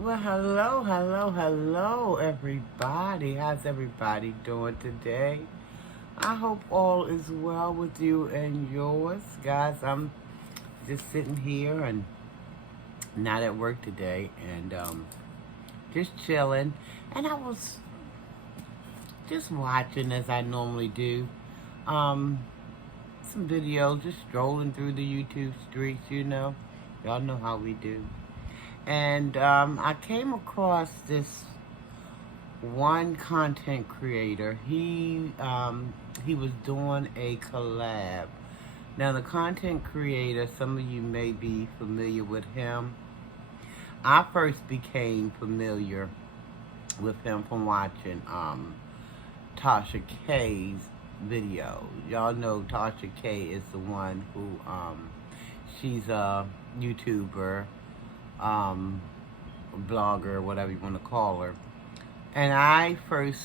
Well, hello, everybody. How's everybody doing today? I hope all is well with you and yours. Guys, I'm just sitting here and not at work today and just chilling. And I was just watching as I normally do. Um, some videos, just strolling through the YouTube streets. Y'all know how we do. And I came across this one content creator. He was doing a collab. Now the content creator, some of you may be familiar with him. I first became familiar with him from watching Tasha K's videos. Y'all know Tasha K is the one who she's a YouTuber, blogger, whatever you want to call her. And I first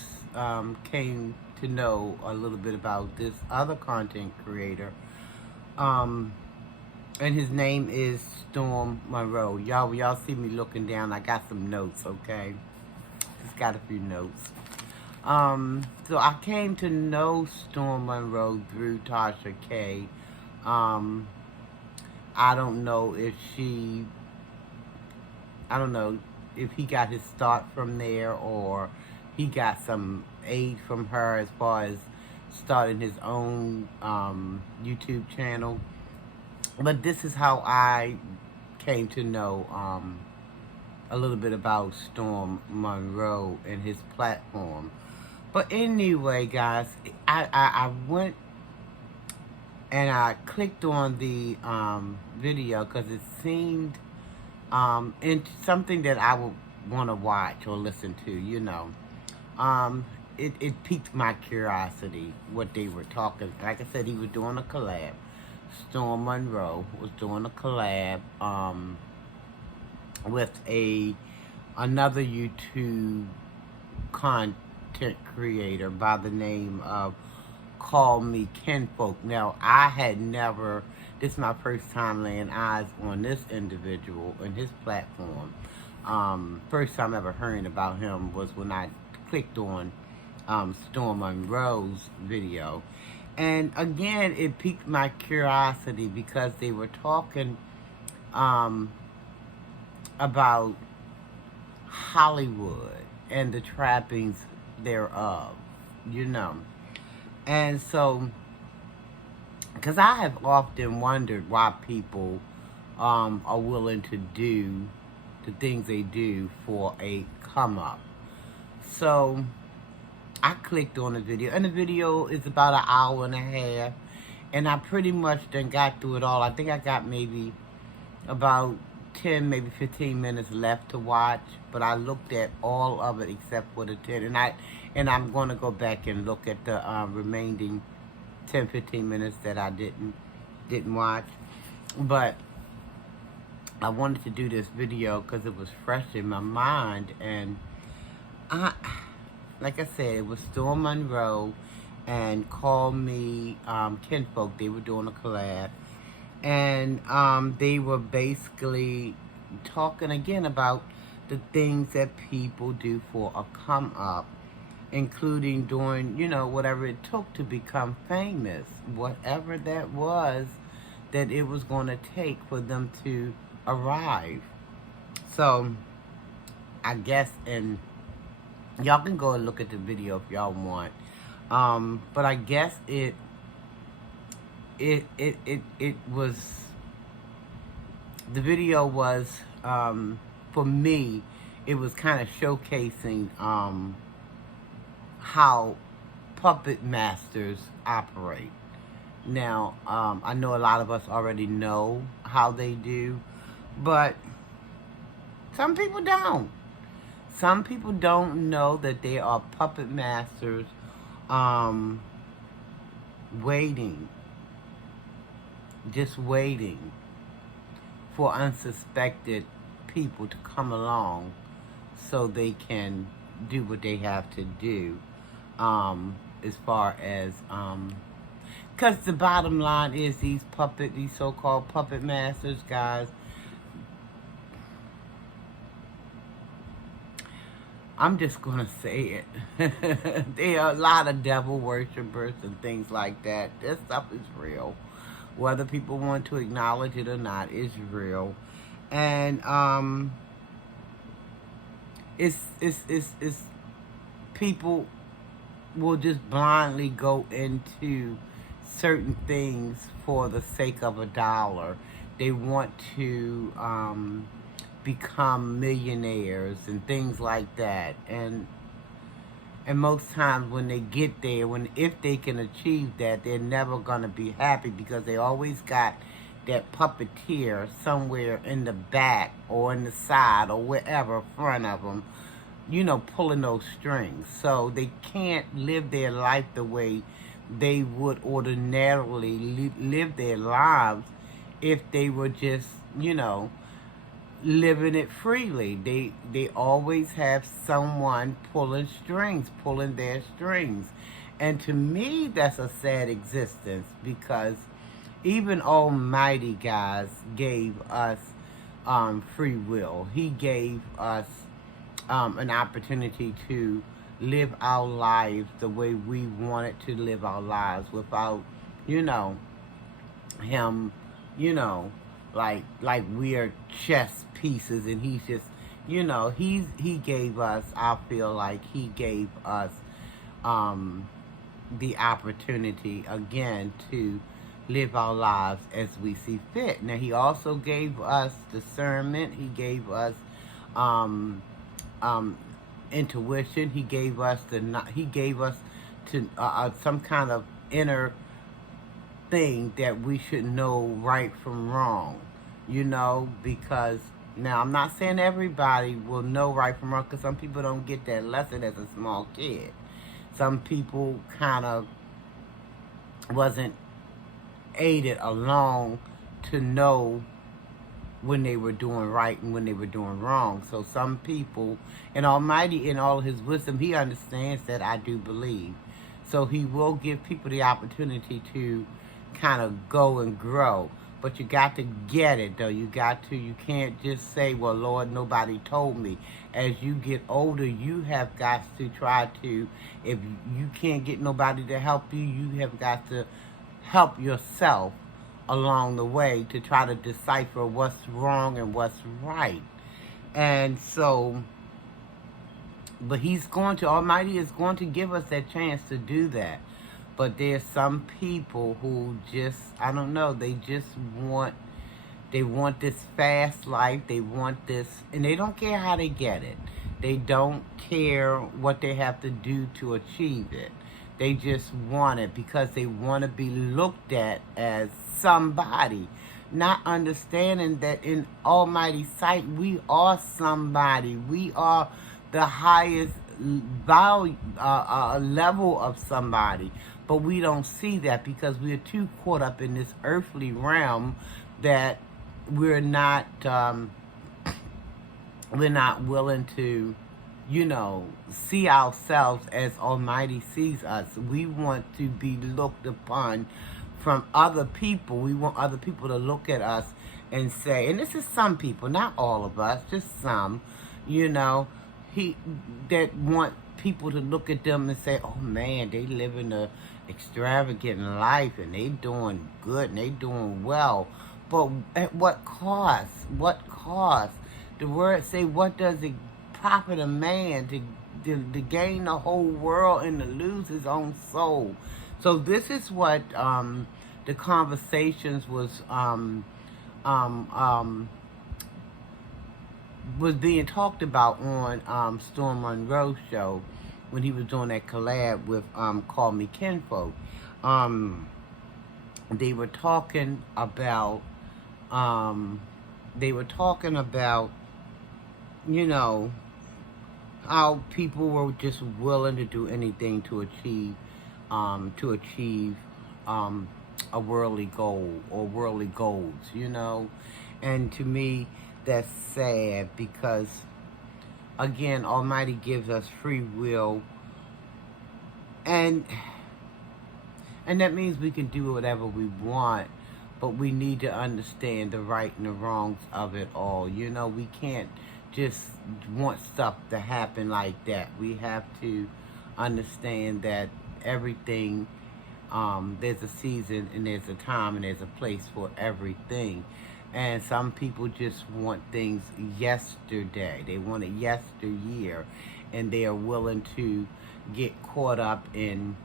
came to know a little bit about this other content creator. Um, and his name is Storm Monroe. Y'all see me looking down. I got some notes, okay? Just got a few notes. So I came to know Storm Monroe through Tasha K. Um, I don't know if he got his start from there or he got some aid from her as far as starting his own YouTube channel. But this is how I came to know a little bit about Storm Monroe and his platform. But anyway, guys, I went and I clicked on the video because it seemed into something that I would want to watch or listen to. Um, it piqued my curiosity what they were talking. Like I said, he was doing a collab. Storm Monroe was doing a collab with another YouTube content creator by the name of Call Me Kinfolk. Now, I had never, this is my first time laying eyes on this individual and his platform. First time ever hearing about him was when I clicked on Storm Monroe's video. And again, it piqued my curiosity because they were talking about Hollywood and the trappings thereof, you know. And so, because I have often wondered why people are willing to do the things they do for a come up. So, I clicked on the video, and the video is about an hour and a half, and I pretty much done got through it all. I think I got maybe about 10, maybe 15 minutes left to watch, but I looked at all of it except for the 10, and I'm going to go back and look at the remaining 10, 15 minutes that I didn't watch. But I wanted to do this video because it was fresh in my mind, and like I said, it was Storm Monroe and Call Me Kinfolk. They were doing a collab. And they were basically talking again about the things that people do for a come up, including doing, whatever it took to become famous, whatever that was that it was going to take for them to arrive. So, I guess, and y'all can go and look at the video if y'all want. But I guess it was, the video was, for me, it was kind of showcasing how puppet masters operate. Now, I know a lot of us already know how they do, but some people don't. Some people don't know that they are puppet masters waiting, just waiting for unsuspected people to come along so they can do what they have to do, as far as, because the bottom line is these so-called puppet masters, guys, I'm just going to say it. There are a lot of devil worshippers and things like that. This stuff is real. Whether people want to acknowledge it or not, it's real. And it's people will just blindly go into certain things for the sake of a dollar. They want to become millionaires and things like that. And most times when they get there, if they can achieve that, they're never gonna be happy because they always got that puppeteer somewhere in the back or in the side or wherever front of them, pulling those strings. So they can't live their life the way they would ordinarily live their lives if they were just, living it freely. They always have someone pulling their strings. And to me, that's a sad existence because even Almighty, guys, gave us free will. He gave us an opportunity to live our lives the way we wanted to live our lives without, him, like we are chess pieces, and he's just, he gave us. I feel like he gave us the opportunity again to live our lives as we see fit. Now he also gave us discernment. He gave us intuition. He gave us some kind of inner thing that we should know right from wrong, because now I'm not saying everybody will know right from wrong, because some people don't get that lesson as a small kid. Some people kind of wasn't aided along to know when they were doing right and when they were doing wrong. So some people, and Almighty in all of his wisdom, he understands that, I do believe. So he will give people the opportunity to kind of go and grow. But you got to get it, though. You can't just say, well, Lord, nobody told me. As you get older, you have got to try to, if you can't get nobody to help you, you have got to help yourself along the way to try to decipher what's wrong and what's right. And so, but Almighty is going to give us that chance to do that. But there's some people who just, I don't know, they want this fast life. They want this, and they don't care how they get it. They don't care what they have to do to achieve it. They just want it because they want to be looked at as somebody, not understanding that in Almighty's sight, we are somebody. We are the highest value, level of somebody. But we don't see that because we are too caught up in this earthly realm that we're not willing to, see ourselves as Almighty sees us. We want to be looked upon from other people. We want other people to look at us and say, and this is some people, not all of us, just some, that want people to look at them and say, oh man, they living a extravagant life and they doing good and they doing well. But at what cost? What cost? The word say, what does it profit a man to gain the whole world and to lose his own soul? So this is what the conversations was being talked about on Storm Monroe's show when he was doing that collab with Call Me Kinfolk. They were talking about how people were just willing to do anything to achieve a worldly goal or worldly goals, And to me, that's sad because, again, Almighty gives us free will, and that means we can do whatever we want, but we need to understand the right and the wrongs of it all. We can't just want stuff to happen like that. We have to understand that everything, there's a season and there's a time and there's a place for everything. And some people just want things yesterday. They want it yesteryear, and they are willing to get caught up in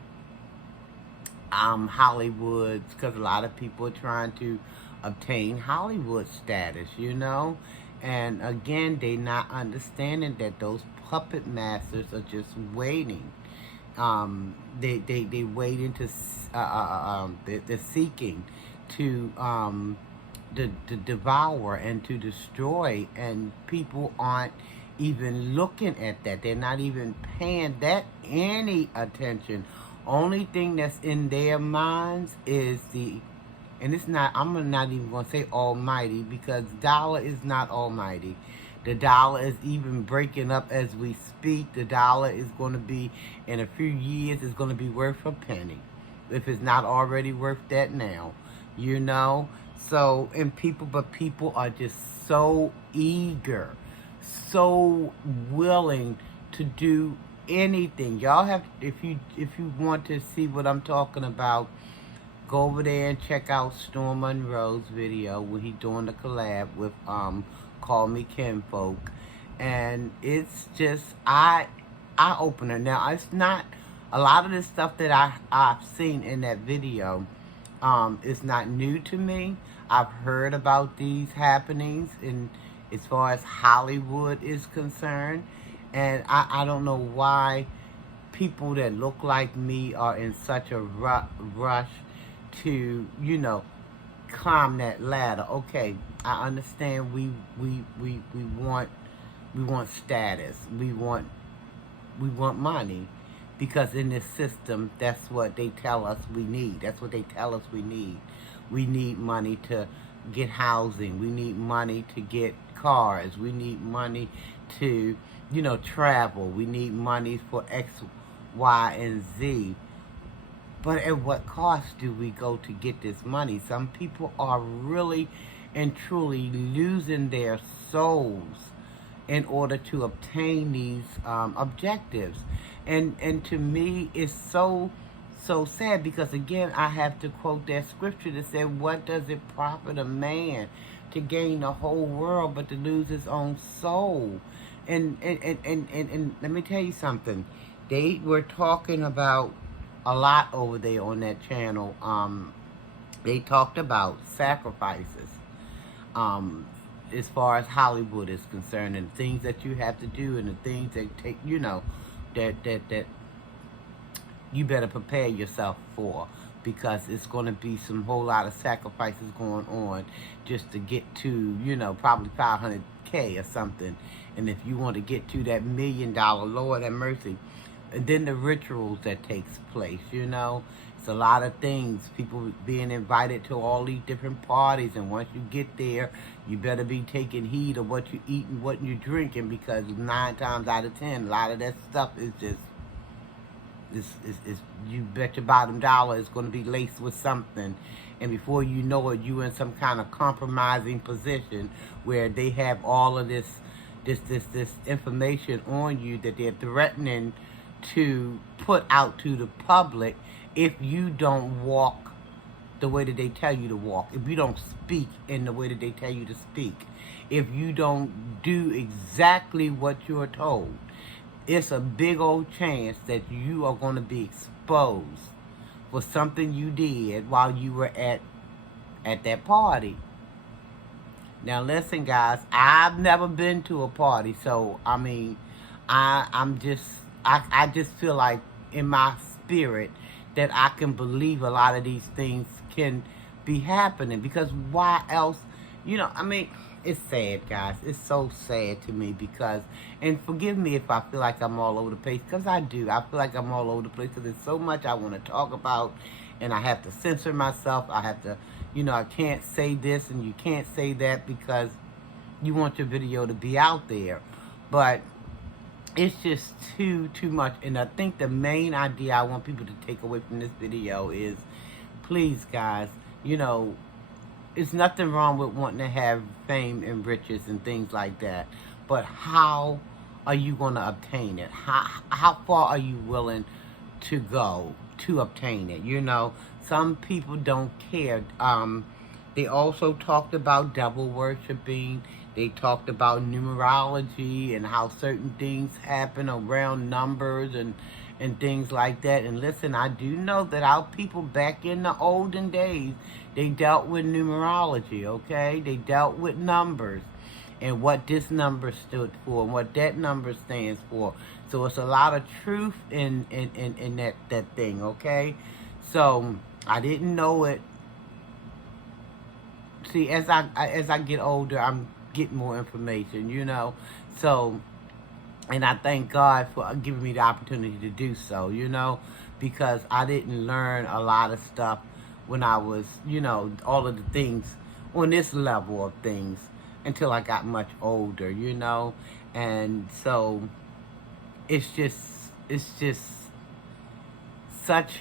Hollywood, because a lot of people are trying to obtain Hollywood status, you know. And again, they not understanding that those puppet masters are just waiting. They waiting to they're seeking to to devour and to destroy, and people aren't even looking at that. They're not even paying that any attention. Only thing that's in their minds is and it's not, I'm not even going to say almighty, because dollar is not almighty. The dollar is even breaking up as we speak. The dollar is going to be, in a few years, it's going to be worth a penny, if it's not already worth that now, you know. So, and people are just so eager, so willing to do anything. Y'all have, if you want to see what I'm talking about, go over there and check out Storm Monroe's video when he doing the collab with Call Me Kinfolk. And it's just eye opener. Now, it's not a lot of this stuff that I've seen in that video. It's not new to me. I've heard about these happenings in, as far as Hollywood is concerned. And I don't know why people that look like me are in such a rush to, you know, climb that ladder. Okay, I understand we want status. We want money, because in this system, that's what they tell us we need. That's what they tell us we need. We need money to get housing. We need money to get cars. We need money to, you know, travel. We need money for X, Y, and Z. But at what cost do we go to get this money? Some people are really and truly losing their souls in order to obtain these objectives. And to me, it's so sad, because again, I have to quote that scripture that said, what does it profit a man to gain the whole world but to lose his own soul? And let me tell you something. They were talking about a lot over there on that channel. They talked about sacrifices, as far as Hollywood is concerned, and the things that you have to do, and the things that take, you know, that you better prepare yourself for, because it's going to be some whole lot of sacrifices going on just to get to, you know, probably 500K or something. And if you want to get to that $1 million, Lord have mercy. And then the rituals that takes place, you know. It's a lot of things. People being invited to all these different parties. And once you get there, you better be taking heed of what you eat and what you drinking. Because 9 times out of 10, a lot of that stuff is just, you bet your bottom dollar it's going to be laced with something. And before you know it, you in some kind of compromising position where they have all of this information on you that they're threatening to put out to the public if you don't walk the way that they tell you to walk, if you don't speak in the way that they tell you to speak, if you don't do exactly what you're told. It's a big old chance that you are going to be exposed for something you did while you were at that party. Now listen, guys, I've never been to a party, so I mean, I just feel like in my spirit that I can believe a lot of these things can be happening, because why else, you know, I mean, it's sad, guys. It's so sad to me, because, and forgive me if I feel like I'm all over the place, because I do. I feel like I'm all over the place, because there's so much I want to talk about, and I have to censor myself. I have to, you know, I can't say this and you can't say that, because you want your video to be out there. But it's just too much. And I think the main idea I want people to take away from this video is, please, guys, you know, it's nothing wrong with wanting to have fame and riches and things like that. but how are you going to obtain it? How far are you willing to go to obtain it? You know, some people don't care. They also talked about devil worshiping. They talked about numerology and how certain things happen around numbers and things like that. And listen, I do know that our people back in the olden days, they dealt with numerology, okay? They dealt with numbers and what this number stood for and what that number stands for. So it's a lot of truth in that thing, okay? So I didn't know it. See, as I get older, I'm getting more information, you know. So, and I thank God for giving me the opportunity to do so, you know, because I didn't learn a lot of stuff when I was, you know, all of the things on this level of things until I got much older, you know. And so it's just such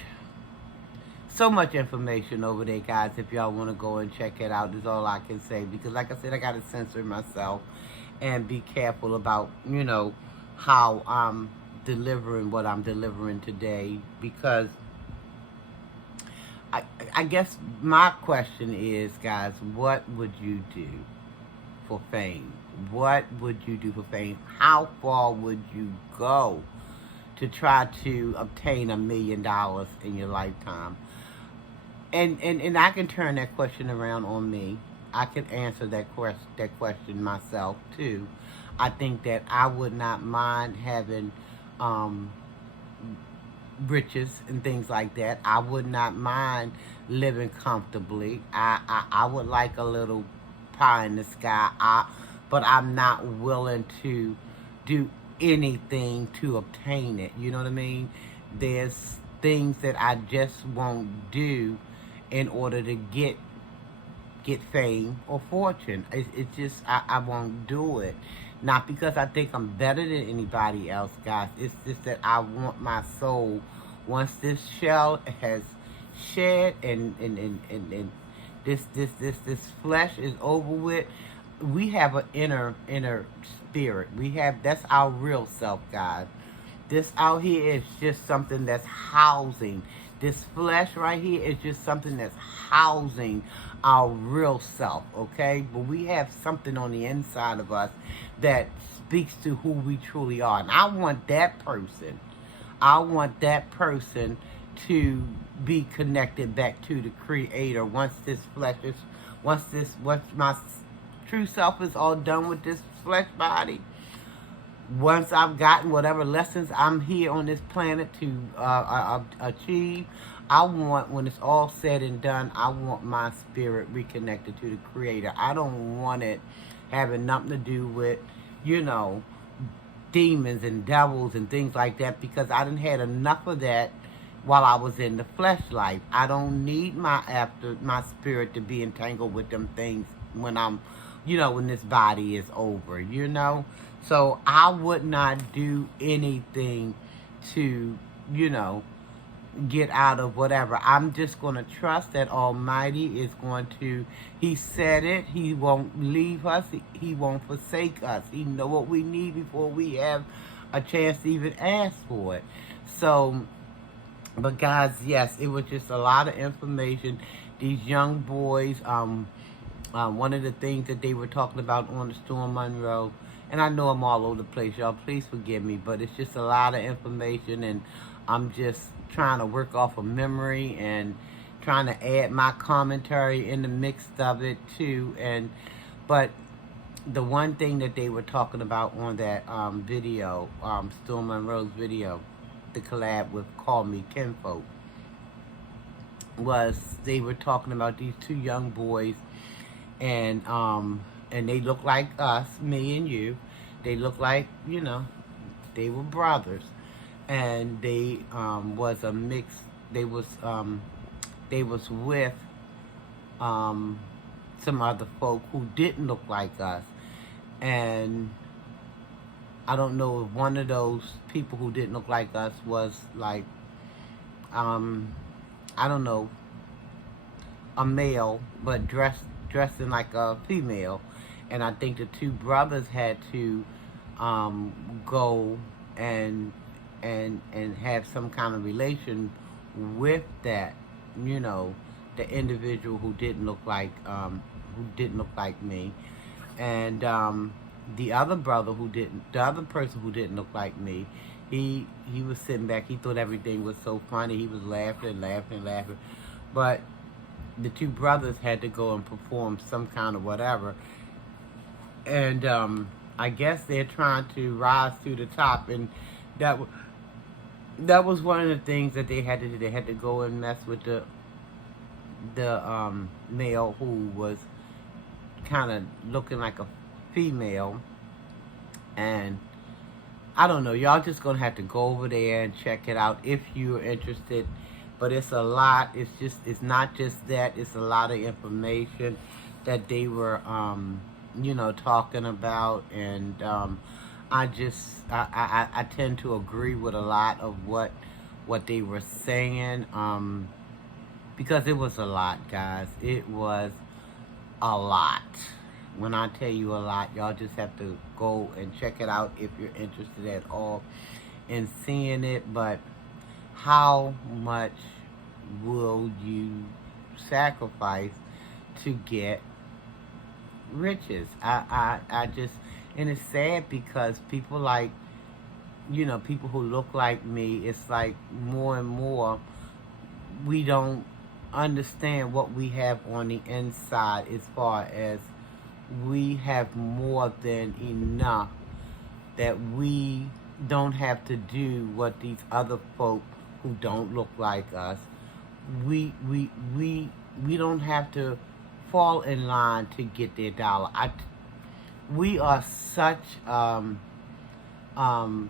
so much information over there, guys. If y'all want to go and check it out, is all I can say, because like I said, I got to censor myself and be careful about, you know, how I'm delivering what I'm delivering today, because I guess my question is, guys, what would you do for fame? What would you do for fame? How far would you go to try to obtain $1 million in your lifetime? And I can turn that question around on me. I can answer that question myself too. I think that I would not mind having riches and things like that. I would not mind living comfortably. I would like a little pie in the sky. But I'm not willing to do anything to obtain it. You know what I mean? There's things that I just won't do in order to get fame or fortune. It's just, I won't do it. Not because I think I'm better than anybody else, guys. It's just that I want my soul, once this shell has shed and this flesh is over with, we have an inner spirit. That's our real self, guys. This out here is just something that's housing. This flesh right here is just something that's housing our real self, okay? But we have something on the inside of us that speaks to who we truly are. And I want that person to be connected back to the Creator once my true self is all done with this flesh body. Once I've gotten whatever lessons I'm here on this planet to achieve, I want, when it's all said and done, I want my spirit reconnected to the Creator. I don't want it having nothing to do with, you know, demons and devils and things like that, because I done had enough of that while I was in the flesh life. I don't need my spirit to be entangled with them things when I'm, you know, when this body is over, you know. So I would not do anything to, you know, get out of whatever. I'm just going to trust that Almighty is going to, He said it, He won't leave us, He won't forsake us. He know what we need before we have a chance to even ask for it. So, but guys, yes, it was just a lot of information. These young boys, one of the things that they were talking about on the Storm Monroe, and I know I'm all over the place, y'all, please forgive me, but it's just a lot of information, and I'm just trying to work off of memory and trying to add my commentary in the mix of it too. But the one thing that they were talking about on that video, Storm Monroe's video, the collab with Call Me Kinfolk, was they were talking about these two young boys, and they look like us, me and you. They look like, you know, they were brothers, and they was a mix. They was with some other folk who didn't look like us, and I don't know if one of those people who didn't look like us was like, I don't know, a male, but dressed in like a female. And I think the two brothers had to go and and have some kind of relation with that, you know, the individual who didn't look like me, and the other brother who didn't, the other person who didn't look like me, he was sitting back. He thought everything was so funny. He was laughing, laughing, laughing, but the two brothers had to go and perform some kind of whatever, and I guess they're trying to rise to the top, and that that was one of the things that they had to do. They had to go and mess with the male who was kind of looking like a female, and I don't know. Y'all just gonna have to go over there and check it out if you're interested. But it's a lot. It's not just that. It's a lot of information that they were, you know, talking about, and I tend to agree with a lot of what they were saying, because it was a lot, guys. It was a lot. When I tell you a lot, y'all just have to go and check it out if you're interested at all in seeing it. But how much will you sacrifice to get riches? I just, and it's sad because people like, you know, people who look like me, it's like more and more we don't understand what we have on the inside, as far as we have more than enough, that we don't have to do what these other folk who don't look like us, we don't have to fall in line to get their dollar. We are such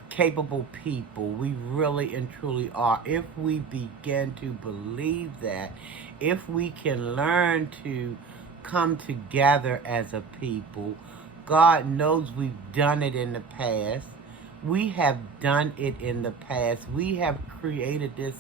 capable people. We really and truly are. If we begin to believe that, if we can learn to come together as a people, God knows we've done it in the past. We have done it in the past. We have created this.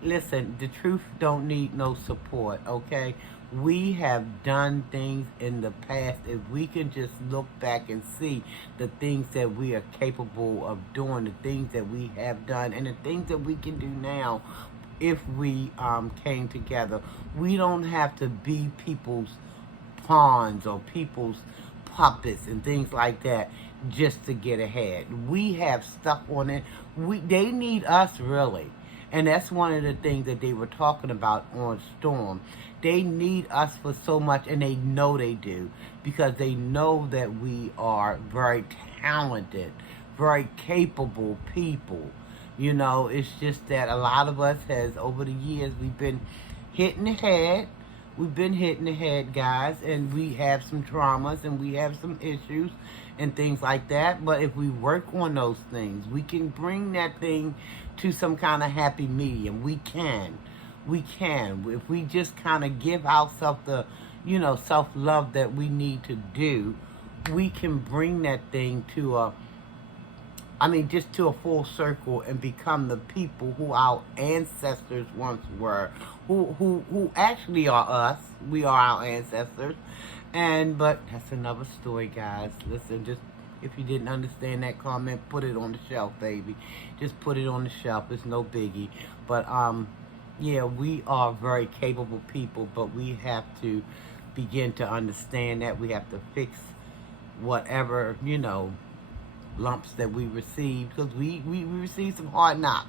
Listen, the truth don't need no support, okay? We have done things in the past. If we can just look back and see the things that we are capable of doing, the things that we have done, and the things that we can do now, if we came together. We don't have to be people's pawns or people's puppets and things like that just to get ahead. We have stuff on it. They need us, really. And that's one of the things that they were talking about on Storm. They need us for so much, and they know they do, because they know that we are very talented, very capable people. You know, it's just that a lot of us has, over the years, we've been hitting the head. We've been hitting the head, guys, and we have some traumas and we have some issues and things like that. But if we work on those things, we can bring that thing to some kind of happy medium. We can. If we just kind of give ourselves the, you know, self-love that we need to do, we can bring that thing to just to a full circle and become the people who our ancestors once were, who actually are us. We are our ancestors. But that's another story, guys. Listen, just, if you didn't understand that comment, put it on the shelf, baby. Just put it on the shelf. It's no biggie. But yeah, we are very capable people, but we have to begin to understand that we have to fix whatever, you know, lumps that we received, because we received some hard knocks.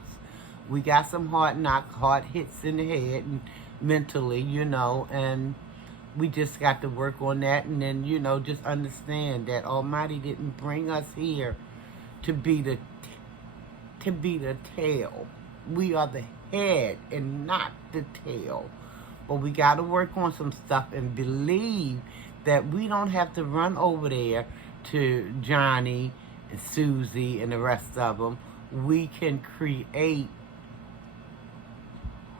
We got some hard knocks, hard hits in the head, and mentally, you know, and we just got to work on that, and then, you know, just understand that Almighty didn't bring us here to be the tail. We are the head and not the tail. But we got to work on some stuff and believe that we don't have to run over there to Johnny and Susie and the rest of them. We can create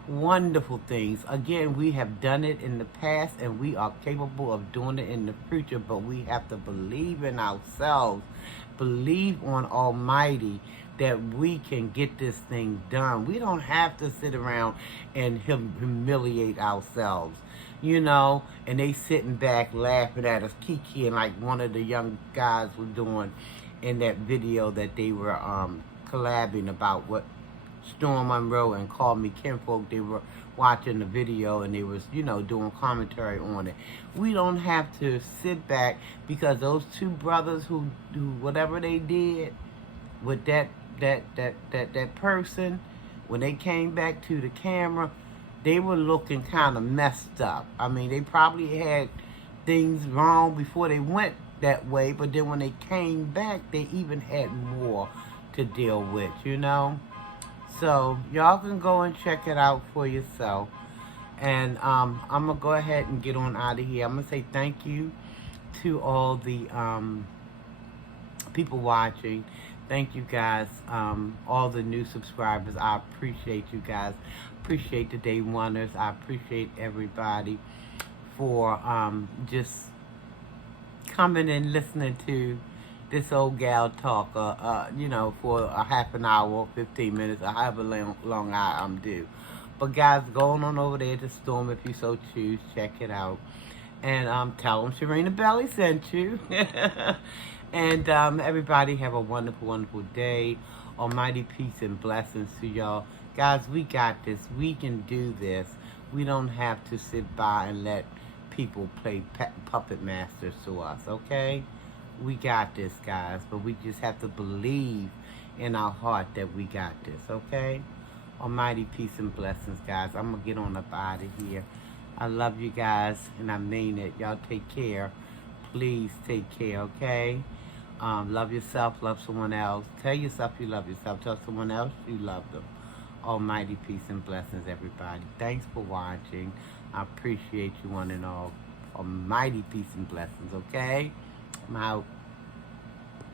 wonderful things. Again, we have done it in the past, and we are capable of doing it in the future, but we have to believe in ourselves, believe on Almighty, that we can get this thing done. We don't have to sit around and humiliate ourselves, you know, and they sitting back laughing at us, kikiing like one of the young guys was doing. in that video that they were collabing about what Storm Monroe and Call Me Kinfolk, they were watching the video and they was, doing commentary on it. We don't have to sit back because those two brothers who whatever they did with that person, when they came back to the camera, they were looking kind of messed up. I mean, they probably had things wrong before they went that way, but then when they came back, they even had more to deal with, So y'all can go and check it out for yourself. And I'm going to go ahead and get on out of here. I'm going to say thank you to all the people watching. Thank you guys, all the new subscribers. I appreciate you guys. Appreciate the day oneers. I appreciate everybody for just coming and listening to this old gal talk, for a half an hour, 15 minutes, or however long I'm due. But guys, going on over there to Storm if you so choose. Check it out. And tell them Sharina Belly sent you. And everybody have a wonderful, wonderful day. Almighty peace and blessings to y'all. Guys, we got this. We can do this. We don't have to sit by and let people play puppet masters to us, okay? We got this, guys. But we just have to believe in our heart that we got this, okay? Almighty peace and blessings, guys. I'm going to get on up out of here. I love you guys, and I mean it. Y'all take care. Please take care, okay? Love yourself, love someone else. Tell yourself you love yourself. Tell someone else you love them. Almighty peace and blessings, everybody. Thanks for watching. I appreciate you one and all. Almighty peace and blessings, okay? I'm out.